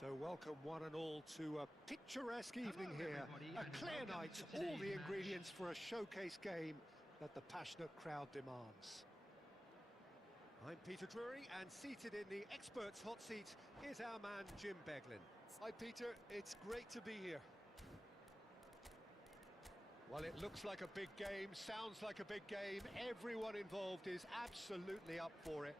So welcome one and all to a picturesque evening here, a clear night, all the ingredients for a showcase game that the passionate crowd demands. I'm Peter Drury, and seated in the experts' hot seat is our man Jim Beglin. Hi Peter, it's great to be here. Well, it looks like a big game, sounds like a big game, everyone involved is absolutely up for it.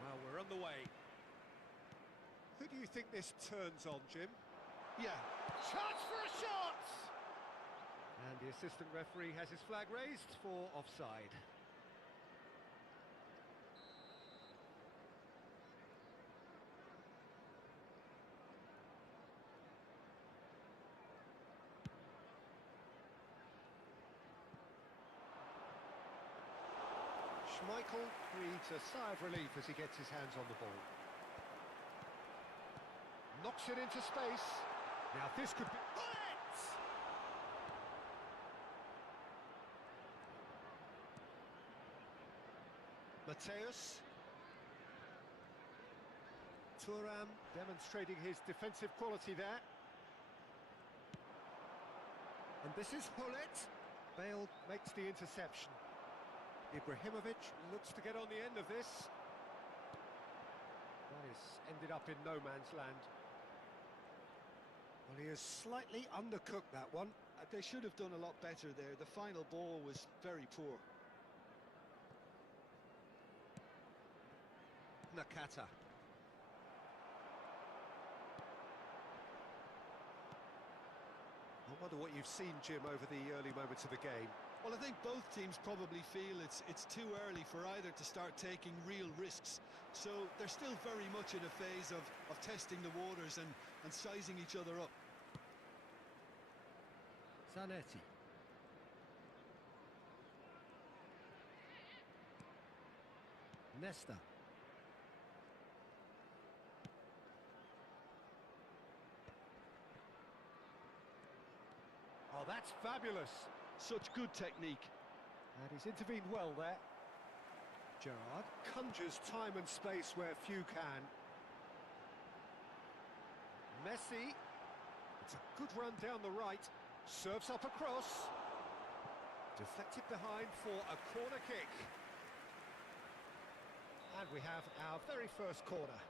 Well, we're on the way. Who do you think this turns on, Jim? Yeah. Chance for a shot! And the assistant referee has his flag raised for offside. Schmeichel breathes a sigh of relief as he gets his hands on the ball. Knocks it into space. Now this could be... Bullet! Mateus. Thuram demonstrating his defensive quality there. And this is Hullet. Bale makes the interception. Ibrahimovic looks to get on the end of this. That is ended up in no man's land. Well, he has slightly undercooked that one. They should have done a lot better there. The final ball was very poor. Nakata. I wonder what you've seen, Jim, over the early moments of the game. Well, I think both teams probably feel it's too early for either to start taking real risks. So they're still very much in a phase of testing the waters and sizing each other up. Zanetti. Nesta. Oh, that's fabulous. Such good technique. And he's intervened well there. Gerrard conjures time and space where few can. Messi. It's a good run down the right. Serves up across. Deflected behind for a corner kick. And we have our very first corner.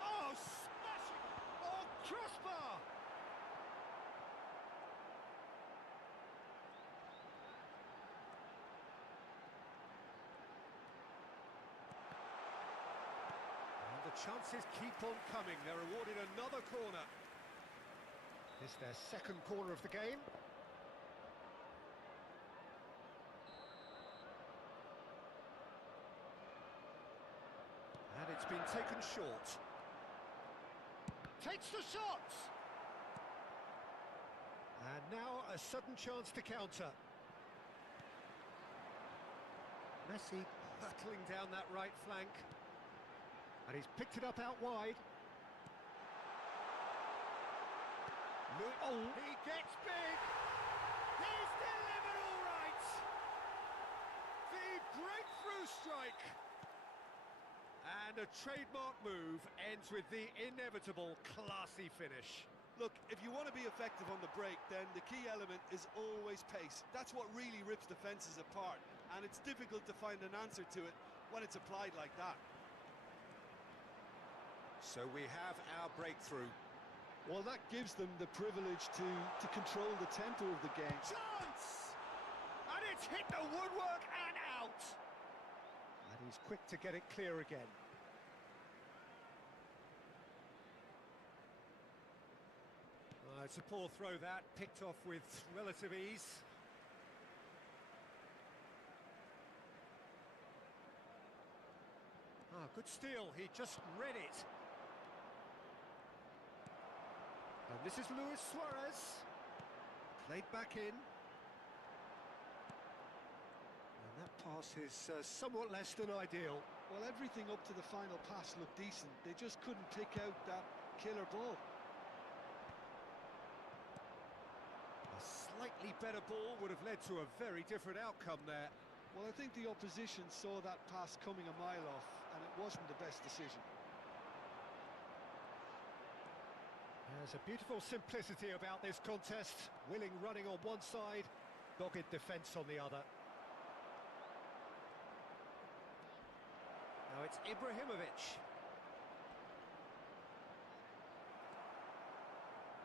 Oh, smashing! Oh, crossbar! And the chances keep on coming. They're awarded another corner. This is their second corner of the game. And it's been taken short. Takes the shot! And now a sudden chance to counter. Messi hurtling down that right flank. And he's picked it up out wide. Oh, he gets big! He's delivered all right! The breakthrough strike! And a trademark move ends with the inevitable classy finish. Look, if you want to be effective on the break, then the key element is always pace. That's what really rips defences apart, and it's difficult to find an answer to it when it's applied like that. So we have our breakthrough. Well, that gives them the privilege to control the tempo of the game. Chance! And it's hit the woodwork and out! And he's quick to get it clear again. It's a poor throw that, picked off with relative ease. Good steal, he just read it. And this is Luis Suarez. Played back in. And that pass is somewhat less than ideal. Well, everything up to the final pass looked decent. They just couldn't pick out that killer ball. A slightly better ball would have led to a very different outcome there. Well, I think the opposition saw that pass coming a mile off, and it wasn't the best decision. There's a beautiful simplicity about this contest. Willing running on one side, dogged defence on the other. Now it's Ibrahimovic.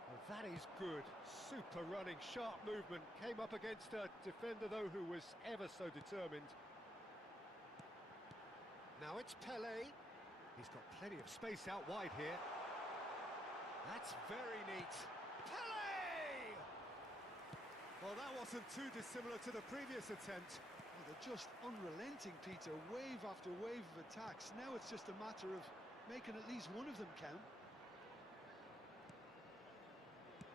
Well, that is good. Super running, sharp movement. Came up against a defender, though, who was ever so determined. Now it's Pelé. He's got plenty of space out wide here. That's very neat. Pelé! Well, that wasn't too dissimilar to the previous attempt. Well, they're just unrelenting, Peter. Wave after wave of attacks. Now it's just a matter of making at least one of them count.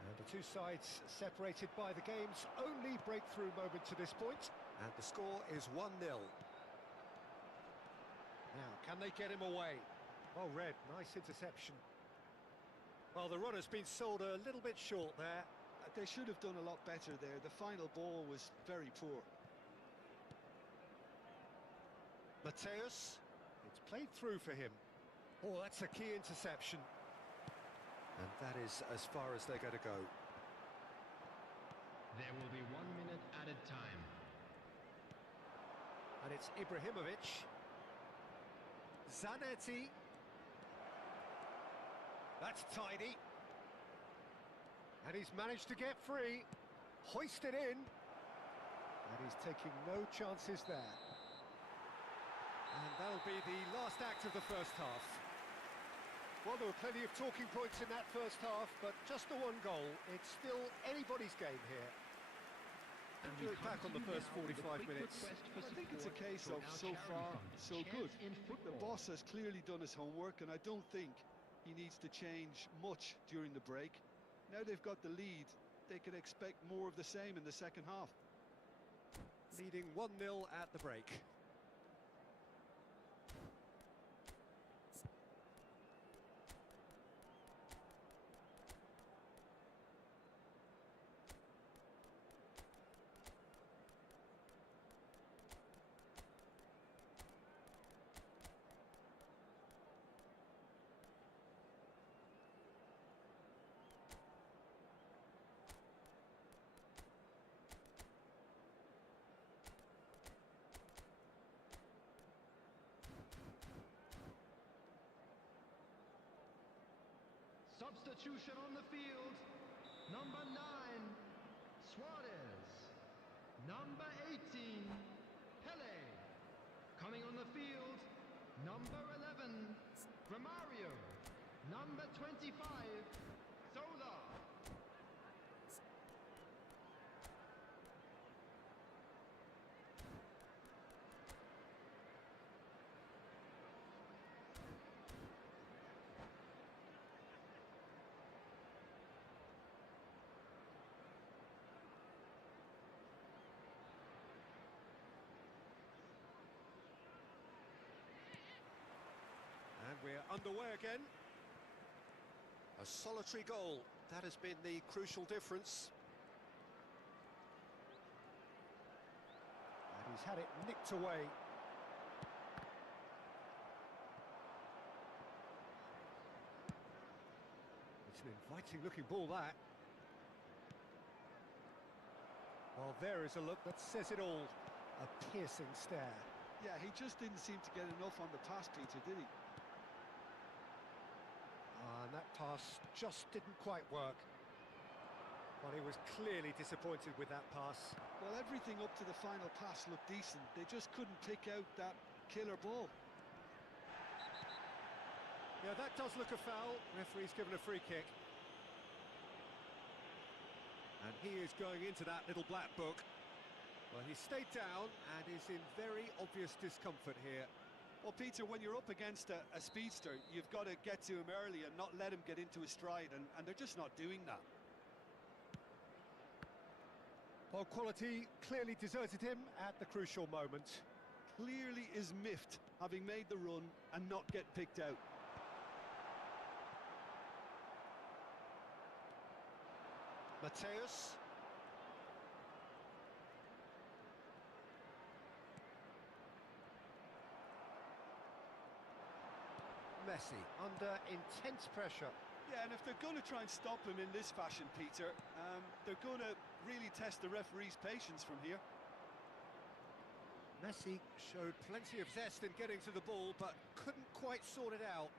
And the two sides separated by the game's only breakthrough moment to this point. And the score is 1-0. Now, can they get him away? Oh, Red, nice interception. Well, the runner's been sold a little bit short there. They should have done a lot better there. The final ball was very poor. Mateus, it's played through for him. Oh, that's a key interception. And that is as far as they're going to go. There will be 1 minute added time. And it's Ibrahimovic. Zanetti. That's tidy. And he's managed to get free. Hoisted in. And he's taking no chances there. And that'll be the last act of the first half. Well, there were plenty of talking points in that first half, but just the one goal. It's still anybody's game here. And we look back on the first 45 minutes. I think it's a case of so far, so good. The boss has clearly done his homework, and I don't think he needs to change much during the break. Now they've got the lead, they can expect more of the same in the second half. Leading 1-0 at the break. Substitution on the field. Number 9, Suarez. Number 18, Pelé. Coming on the field, number 11, Romario. Number 25, Zola. And we're underway again. A solitary goal. That has been the crucial difference. And he's had it nicked away. It's an inviting looking ball, that. Well, there is a look that says it all. A piercing stare. Yeah, he just didn't seem to get enough on the pass, Peter, did he? And that pass just didn't quite work. But he was clearly disappointed with that pass. Well, everything up to the final pass looked decent. They just couldn't pick out that killer ball. Yeah, that does look a foul. Referee's given a free kick. And he is going into that little black book. Well, he stayed down and is in very obvious discomfort here. Well, Peter, when you're up against a speedster, you've got to get to him early and not let him get into his stride, and they're just not doing that. Well, quality clearly deserted him at the crucial moment. Clearly is miffed, having made the run and not get picked out. Mateus. Messi under intense pressure. Yeah, and if they're going to try and stop him in this fashion, Peter, they're going to really test the referee's patience from here. Messi showed plenty of zest in getting to the ball, but couldn't quite sort it out.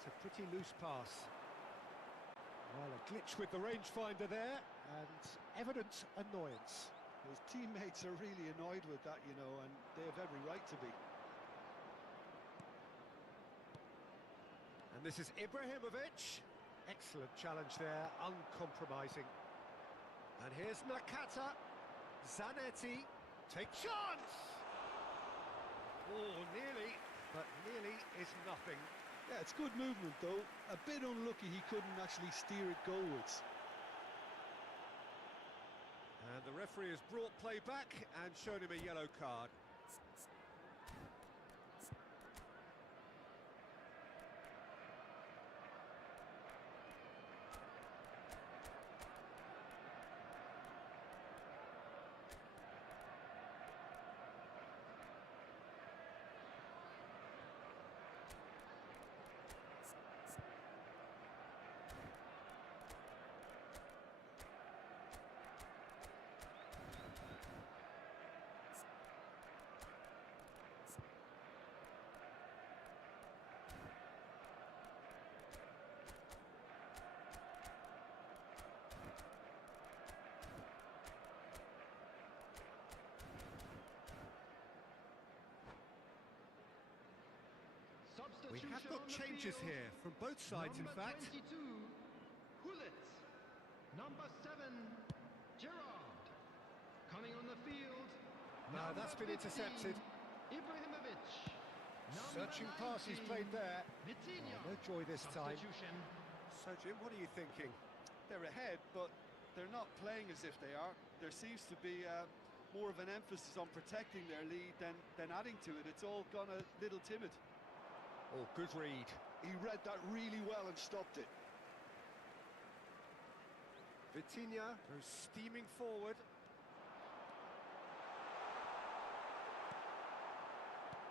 It's a pretty loose pass. Well, a glitch with the rangefinder there, and evident annoyance. His teammates are really annoyed with that, you know, and they have every right to be. And this is Ibrahimovic. Excellent challenge there, uncompromising. And here's Nakata. Zanetti. Take chance! Oh, nearly, but nearly is nothing. Yeah, it's good movement, though. A bit unlucky he couldn't actually steer it goalwards. And the referee has brought play back and shown him a yellow card. We have got changes here from both sides, in fact. Number 22, Hullet. Number 7, Gerrard. Coming on the field. No, that's been 15, intercepted. Ibrahimovic. Searching pass he's played there. Vitinha. Oh, no joy this time. Substitution. So, Jim, what are you thinking? They're ahead, but they're not playing as if they are. There seems to be more of an emphasis on protecting their lead than adding to it. It's all gone a little timid. Oh, good read. He read that really well and stopped it. Vitinha goes steaming forward.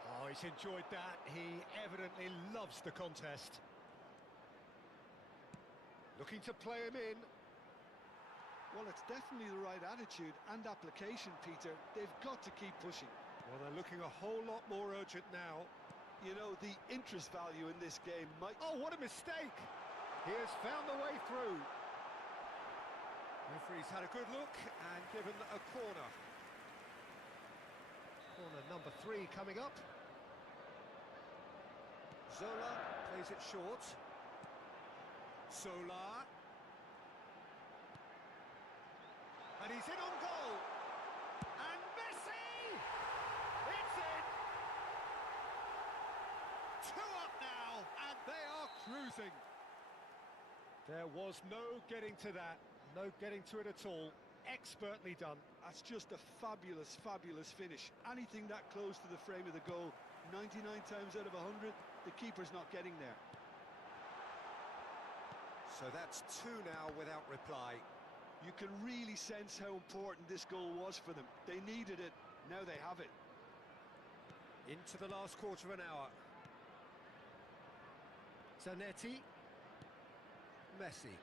Oh, he's enjoyed that. He evidently loves the contest. Looking to play him in. Well, it's definitely the right attitude and application, Peter. They've got to keep pushing. Well, they're looking a whole lot more urgent now. You know, the interest value in this game might... Oh, what a mistake! He has found the way through. Referee's had a good look and given a corner. Corner number 3 coming up. Zola plays it short. Solar. And he's in on goal. And Messi! It's in! 2 up now, and they are cruising. There was no getting to that, no getting to it at all. Expertly done. That's just a fabulous, fabulous finish. Anything that close to the frame of the goal, 99 times out of 100, the keeper's not getting there. So that's 2 now without reply. You can really sense how important this goal was for them. They needed it, now they have it. Into the last quarter of an hour. Zanetti. Messi.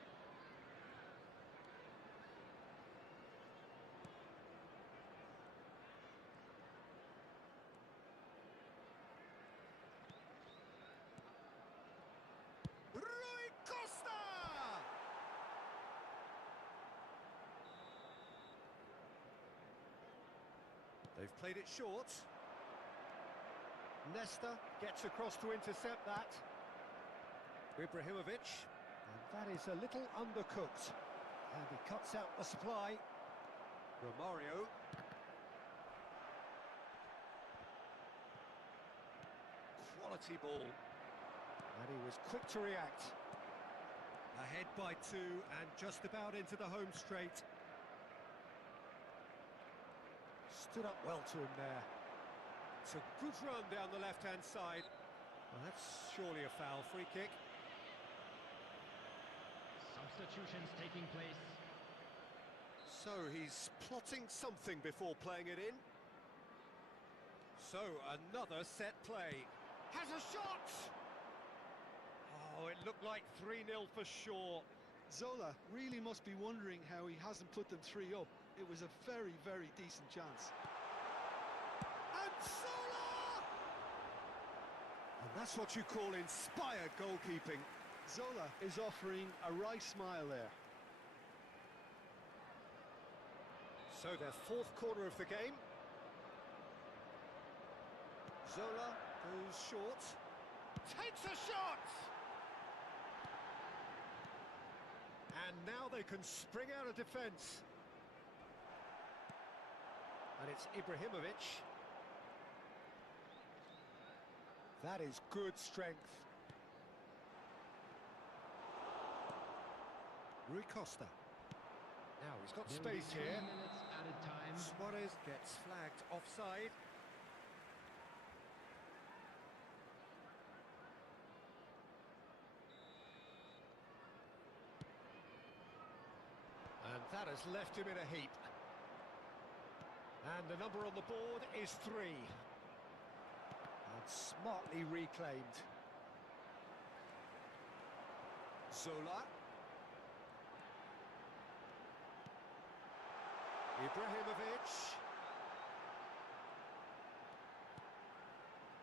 Rui Costa! They've played it short. Nesta gets across to intercept that. Ibrahimovic, and that is a little undercooked. And he cuts out the supply. Romario. Quality ball. And he was quick to react. Ahead by 2 and just about into the home straight. Stood up well to him there. It's a good run down the left-hand side. Well, that's surely a foul. Free kick. Substitutions taking place. So he's plotting something before playing it in. So another set play. Has a shot! Oh, it looked like 3-0 for sure. Zola really must be wondering how he hasn't put them 3 up. It was a very, very decent chance. And Zola! And that's what you call inspired goalkeeping. Zola is offering a right smile there. So their 4th corner of the game. Zola goes short. Takes a shot! And now they can spring out of defence. And it's Ibrahimovic. That is good strength. Rui Costa. Now he's got space here. Minutes added time. Suarez gets flagged offside. And that has left him in a heap. And the number on the board is 3. And smartly reclaimed. Zola. Ibrahimovic.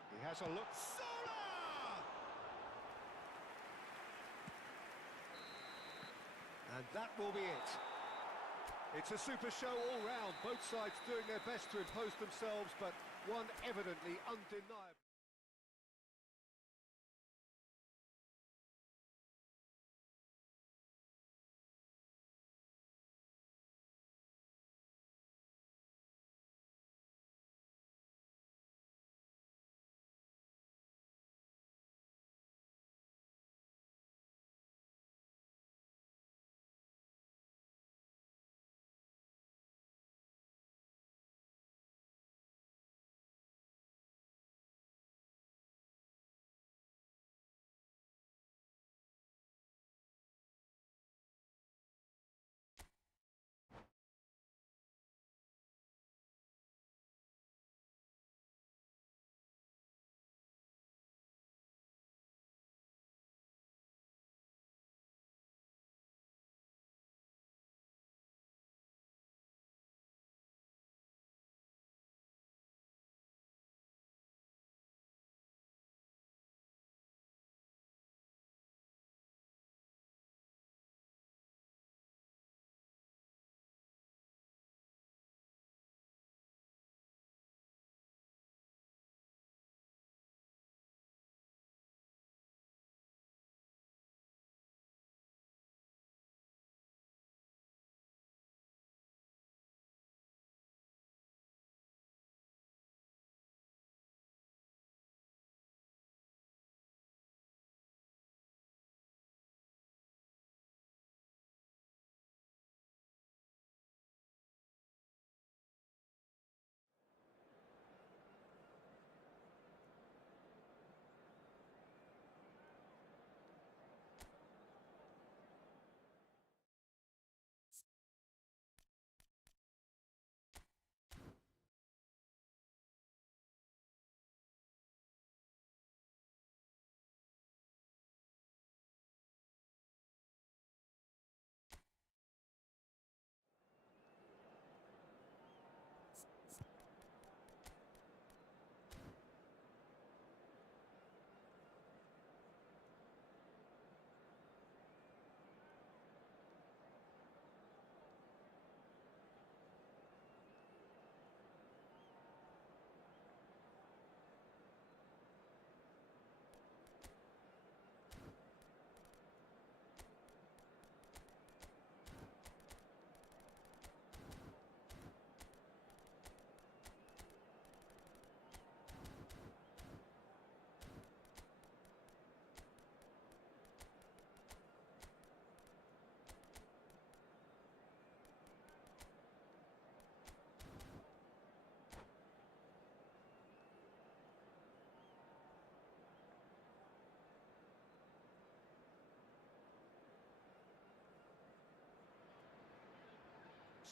He has a look. Zola! And that will be it. It's a super show all round. Both sides doing their best to impose themselves, but one evidently undeniable.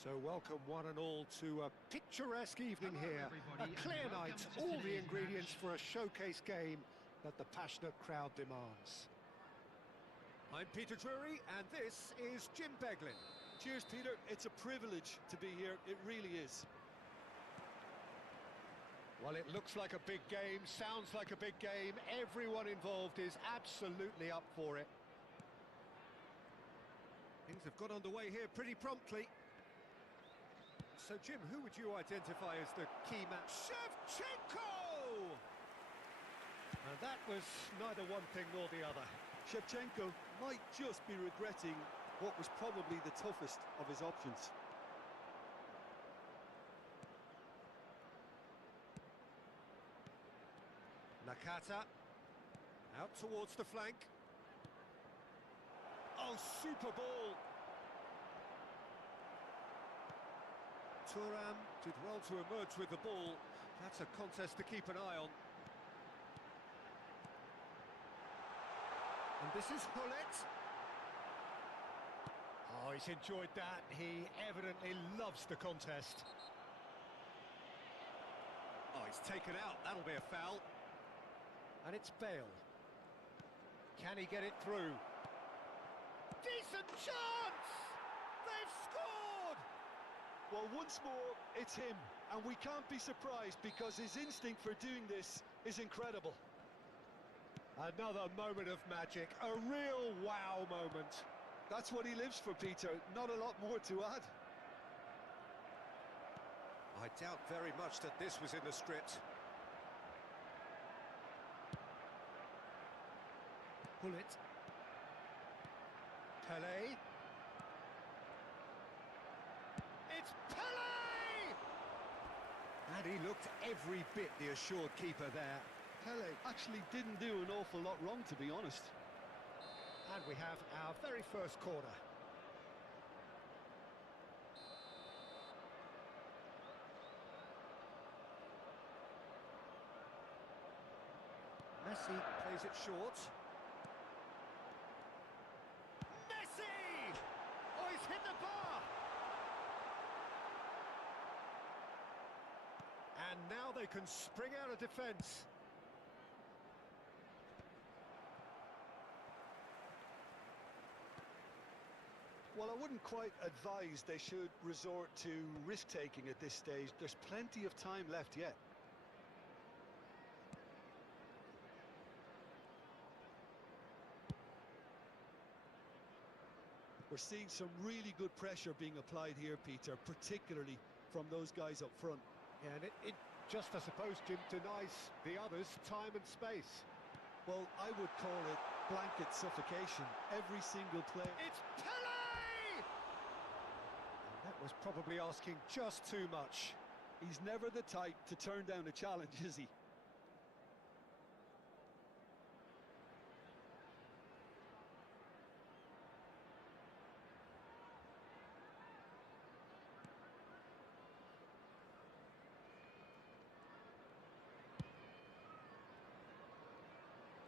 So welcome one and all to a picturesque evening here. A clear night, all the ingredients for a showcase game that the passionate crowd demands. I'm Peter Drury, and this is Jim Beglin. Cheers, Peter. It's a privilege to be here. It really is. Well, it looks like a big game, sounds like a big game. Everyone involved is absolutely up for it. Things have got underway here pretty promptly. So, Jim, who would you identify as the key man? Shevchenko! And that was neither one thing nor the other. Shevchenko might just be regretting what was probably the toughest of his options. Nakata, out towards the flank. Oh, super ball! Thuram did well to emerge with the ball. That's a contest to keep an eye on. And this is Hullet. Oh, he's enjoyed that. He evidently loves the contest. Oh, he's taken out. That'll be a foul. And it's Bale. Can he get it through? Decent chance! They've scored! Well, once more, it's him. And we can't be surprised because his instinct for doing this is incredible. Another moment of magic. A real wow moment. That's what he lives for, Peter. Not a lot more to add. I doubt very much that this was in the script. Hullet. Pele. It's Pele! And he looked every bit the assured keeper there. Pele actually didn't do an awful lot wrong, to be honest. And we have our very first corner. Messi plays it short. Messi! Oh, he's hit the bar! And now they can spring out of defence. Well, I wouldn't quite advise they should resort to risk-taking at this stage. There's plenty of time left yet. We're seeing some really good pressure being applied here, Peter, particularly from those guys up front. Yeah, and it just, I suppose, Jim, denies the others time and space. Well, I would call it blanket suffocation. Every single player... It's Pele! And that was probably asking just too much. He's never the type to turn down a challenge, is he?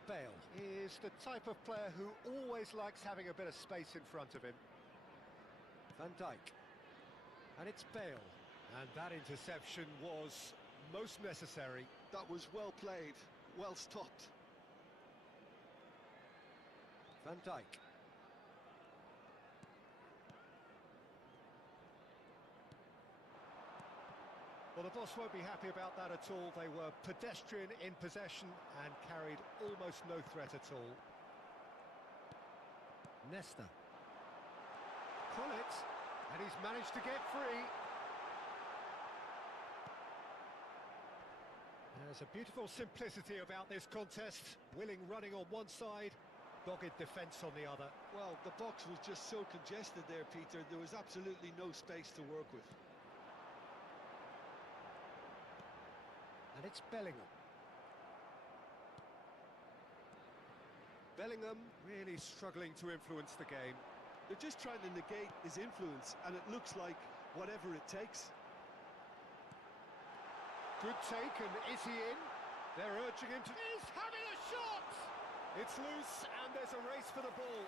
Bale is the type of player who always likes having a bit of space in front of him. Van Dijk. And it's Bale. And that interception was most necessary. That was well played, well stopped. Van Dijk. Well, the boss won't be happy about that at all. They were pedestrian in possession and carried almost no threat at all. Nesta. Hullet, and he's managed to get free. There's a beautiful simplicity about this contest. Willing running on one side, dogged defence on the other. Well, the box was just so congested there, Peter. There was absolutely no space to work with. And it's Bellingham. Bellingham really struggling to influence the game. They're just trying to negate his influence, and it looks like whatever it takes. Good take, and is he in? They're urging him to... He's having a shot! It's loose, and there's a race for the ball.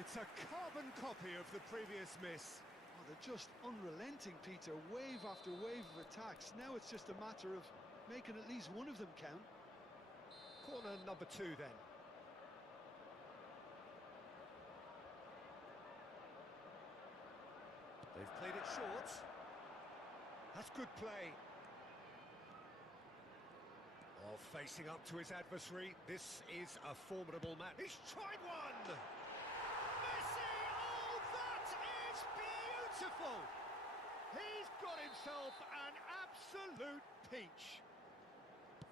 It's a carbon copy of the previous miss. Oh, they're just unrelenting, Peter. Wave after wave of attacks. Now it's just a matter of making at least one of them count. Corner number 2 then. They've played it short. That's good play. Oh, facing up to his adversary. This is a formidable match. He's tried one! Messi! Oh, that is beautiful! He's got himself an absolute peach.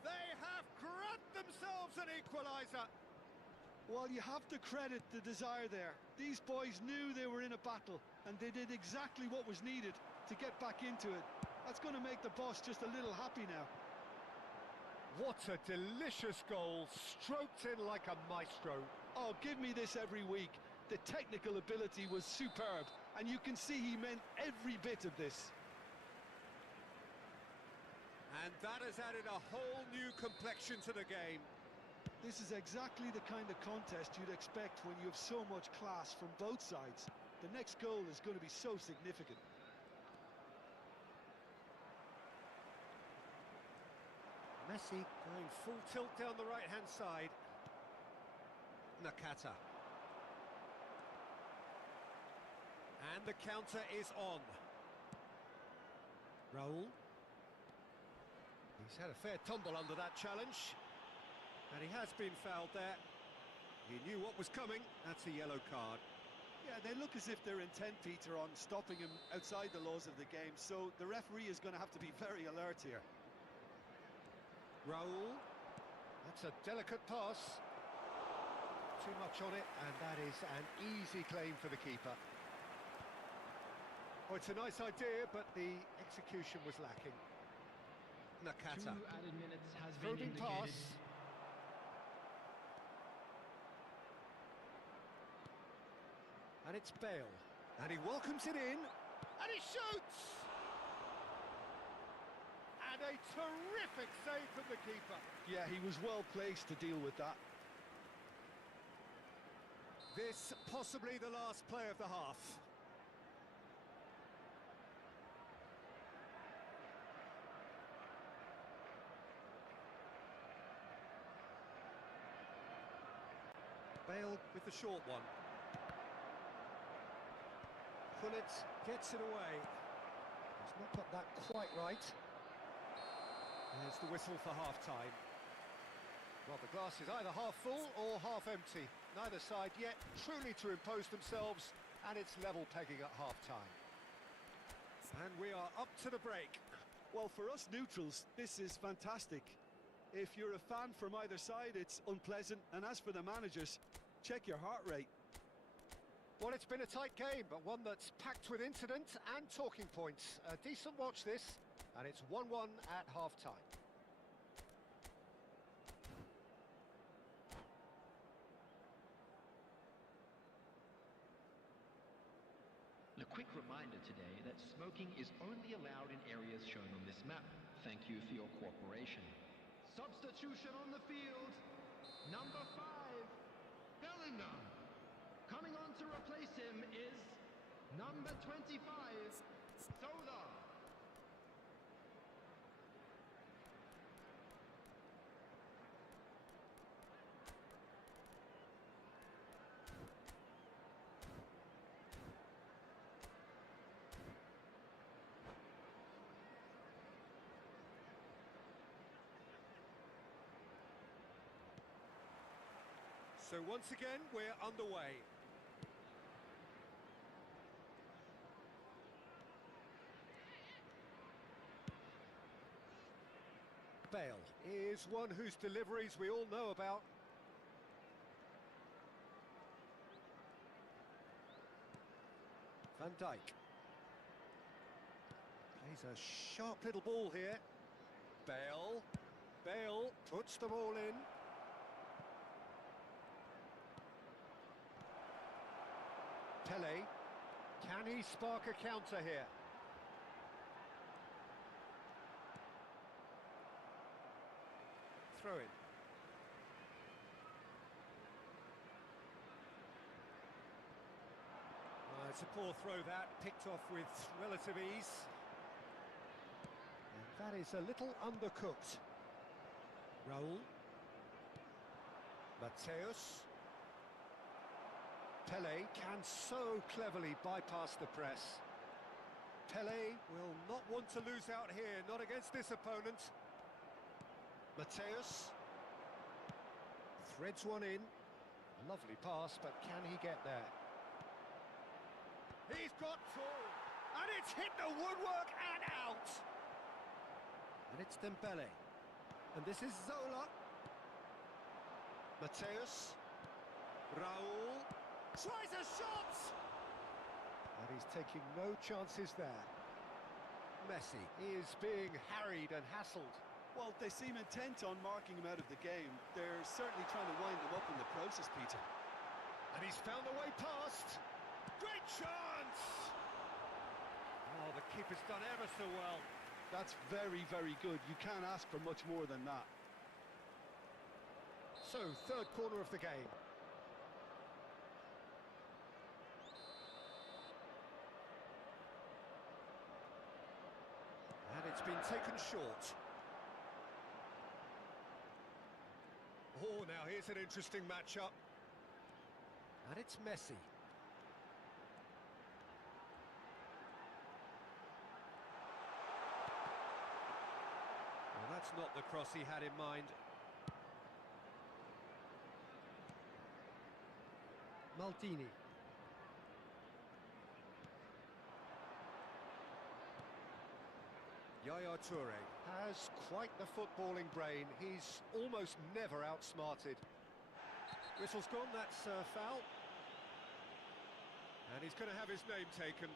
They have grabbed themselves an equaliser. Well, you have to credit the desire there. These boys knew they were in a battle, and they did exactly what was needed to get back into it. That's going to make the boss just a little happy now. What a delicious goal, stroked in like a maestro. Oh, give me this every week. The technical ability was superb, and you can see he meant every bit of this. And that has added a whole new complexion to the game. This is exactly the kind of contest you'd expect when you have so much class from both sides. The next goal is going to be so significant. Messi going full tilt down the right-hand side. Nakata. And the counter is on. Raul. He's had a fair tumble under that challenge. And he has been fouled there. He knew what was coming. That's a yellow card. Yeah, they look as if they're intent, Peter, on stopping him outside the laws of the game, so the referee is going to have to be very alert here. Raul. That's a delicate pass. Too much on it, and that is an easy claim for the keeper. Oh, it's a nice idea, but the execution was lacking. Nakata. 2 added minutes has been Probing indicated. pass. And it's Bale. And he welcomes it in. And he shoots! And a terrific save from the keeper. Yeah, he was well placed to deal with that. This possibly the last play of the half. Bale with the short one. Pullet gets it away. He's not got that quite right. There's the whistle for half-time. Well, the glass is either half full or half empty. Neither side yet truly to impose themselves, and it's level pegging at half-time. And we are up to the break. Well, for us neutrals, this is fantastic. If you're a fan from either side, it's unpleasant. And as for the managers, check your heart rate. Well, it's been a tight game, but one that's packed with incident and talking points. A decent watch this, and it's 1-1 at half-time. A quick reminder today that smoking is only allowed in areas shown on this map. Thank you for your cooperation. Substitution on the field. Number 5, Bellingham. Coming on to replace him is number 25, Soda. So once again, we're underway. Bale is one whose deliveries we all know about. Van Dijk. Plays a sharp little ball here. Bale. Bale puts the ball in. Pele. Can he spark a counter here? Throw in. It's a poor throw that, picked off with relative ease. And that is a little undercooked. Raul. Mateus. Pele can so cleverly bypass the press. Pele will not want to lose out here, not against this opponent. Mateus. Threads one in. Lovely pass, but can he get there? He's got two, and it's hit the woodwork and out. And it's Dembele, and this is Zola. Mateus, Raul, tries a shot! And he's taking no chances there. Messi is being harried and hassled. Well, they seem intent on marking him out of the game. They're certainly trying to wind him up in the process, Peter. And he's found a way past. Great chance! Oh, the keeper's done ever so well. That's very, very good. You can't ask for much more than that. So, third corner of the game. And it's been taken short. Oh, now here's an interesting matchup. And it's Messi. Well, that's not the cross he had in mind. Maldini. Yaya Toure has quite the footballing brain. He's almost never outsmarted. Whistle's gone, that's a foul. And he's going to have his name taken.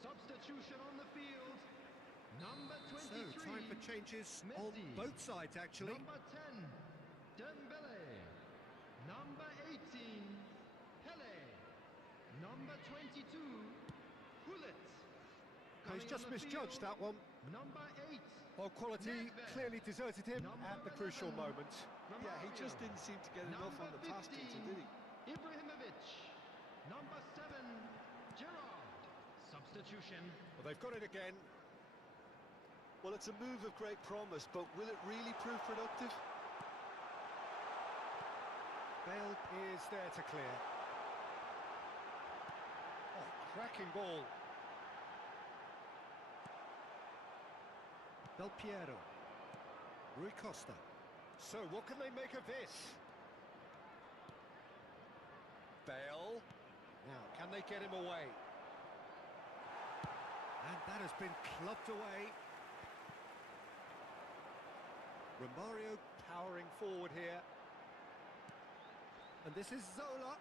Substitution on the field. Number 23. So, time for changes Messi. on both sides, actually. Number 10, Dembele. Number 18, Pele. Number 22, Hullet. He's just misjudged that one. Number 8. Well, quality Nedved. clearly deserted him Number at the crucial 11. moment. Yeah, he just didn't seem to get enough on the pass, Peter, did he? Ibrahimovic. Number 7, Gerrard. Substitution. Well, they've got it again. Well, it's a move of great promise, but will it really prove productive? Bale is there to clear. Oh, cracking ball. Del Piero. Rui Costa. So, what can they make of this? Bale. Now, can they get him away? And that has been clubbed away. Romario powering forward here. And this is Zola.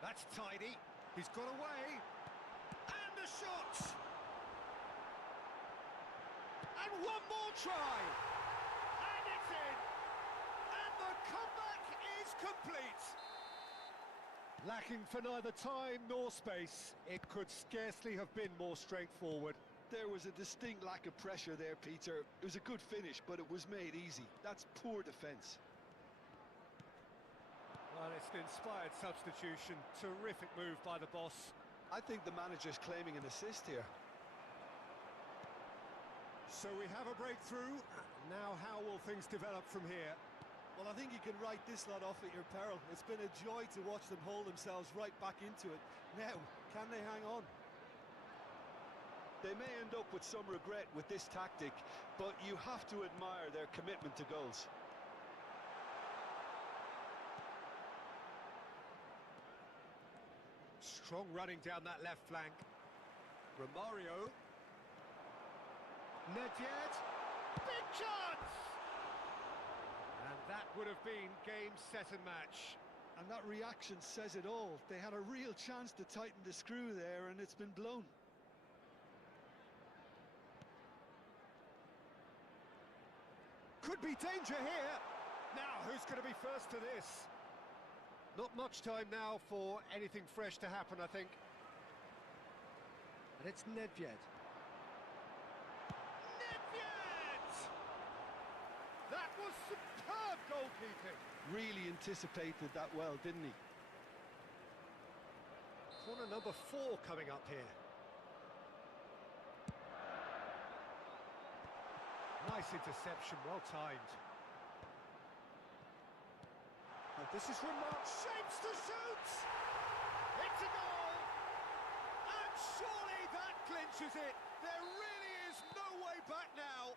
That's tidy. He's got away. And the shot! And one more try! And it's in! And the comeback is complete! Lacking for neither time nor space, it could scarcely have been more straightforward. There was a distinct lack of pressure there, Peter. It was a good finish, but it was made easy. That's poor defence. Well, it's an inspired substitution. Terrific move by the boss. I think the manager's claiming an assist here. So we have a breakthrough. Now how will things develop from here? Well, I think you can write this lot off at your peril. It's been a joy to watch them hold themselves right back into it. Now, can they hang on? They may end up with some regret with this tactic, but you have to admire their commitment to goals. Strong running down that left flank. Romario. Nedved. Big chance! And that would have been game, set and match. And that reaction says it all. They had a real chance to tighten the screw there, and it's been blown. Could be danger here. Now, who's going to be first to this? Not much time now for anything fresh to happen, I think. And it's Nedved. Nedved! That was superb goalkeeping. Really anticipated that well, didn't he? Corner number 4 coming up here. Nice interception, well timed. And this is remarkable. Shapes to shoot! It's a goal! And surely that clinches it. There really is no way back now.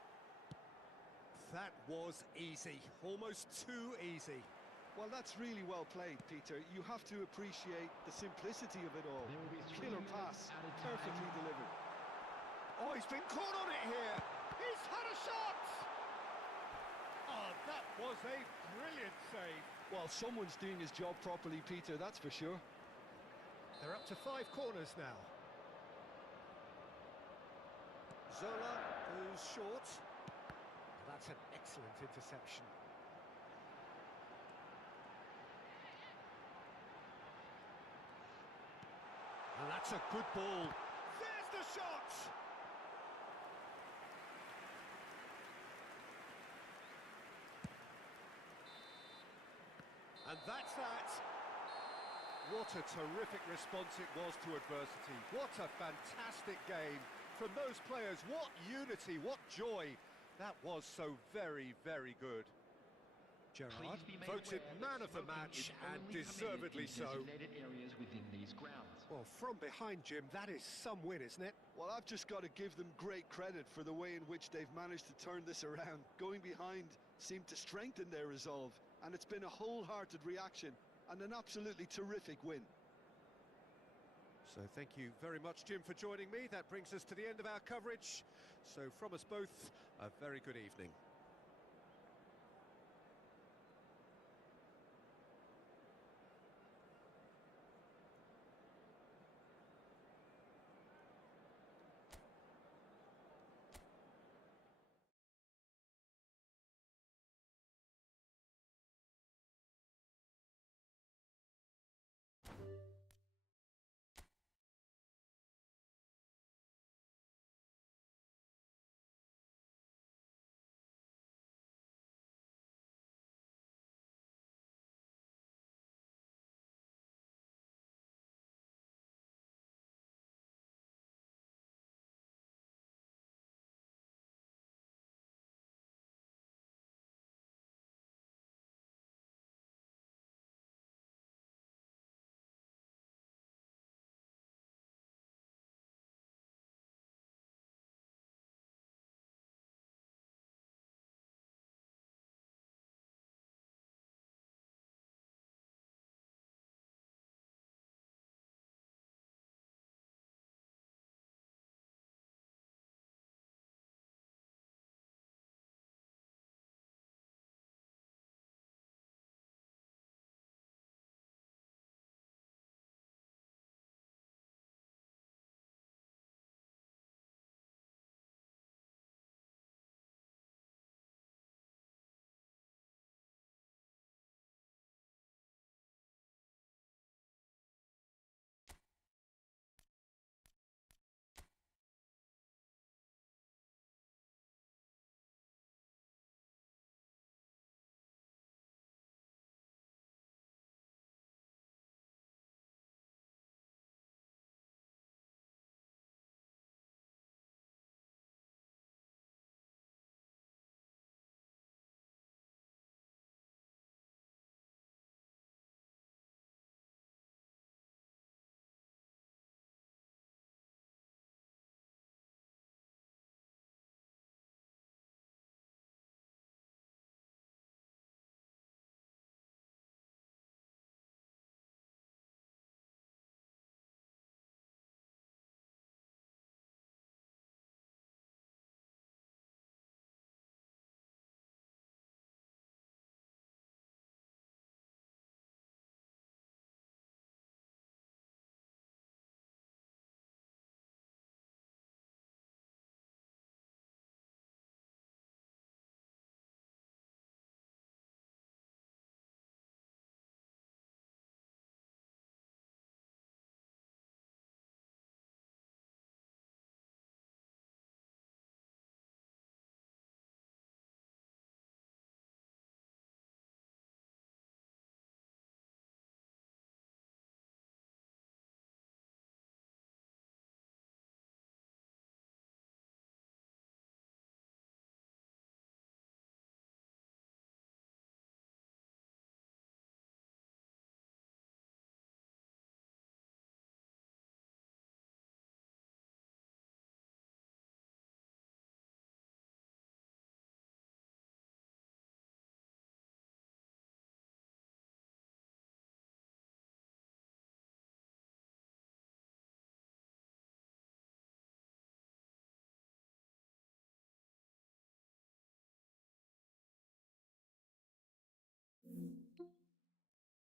That was easy, almost too easy. Well, that's really well played, Peter. You have to appreciate the simplicity of it all. Killer pass, perfectly delivered. Oh, he's been caught on it here. He's had a shot! Oh, that was a brilliant save. Well, someone's doing his job properly, Peter, that's for sure. They're up to 5 corners now. Zola goes short. That's an excellent interception. And that's a good ball. There's the shot! And that's that. What a terrific response it was to adversity. What a fantastic game from those players. What unity, what joy. That was so very, very good. Gerrard voted man of the match, and deservedly so. Areas within these grounds. Well, from behind, Jim, that is some win, isn't it? Well, I've just got to give them great credit for the way in which they've managed to turn this around. Going behind seemed to strengthen their resolve, and it's been a wholehearted reaction and an absolutely terrific win. So thank you very much, Jim, for joining me. That brings us to the end of our coverage. So from us both, a very good evening.